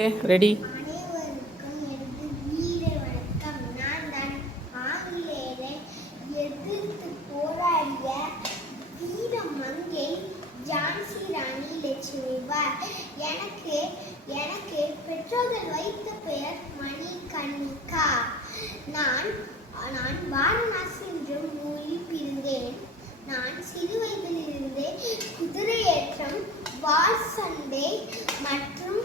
Ready. அனைவருக்கும் எனது வீர வணக்கம். நான் தான் ஆங்கிலேயரை எதிர்த்து போராடிய வீர மங்கை ஜான்சி ராணி லட்சுமிபாய். எனக்கு பெற்றோர்கள் வைத்த பெயர் மணிகர்ணிகா. நான் வாரணாசி என்ற ஊரில் பிறந்தேன். நான் சிறு வயதிலிருந்தே குதிரையேற்றம், வாள் சண்டை மற்றும்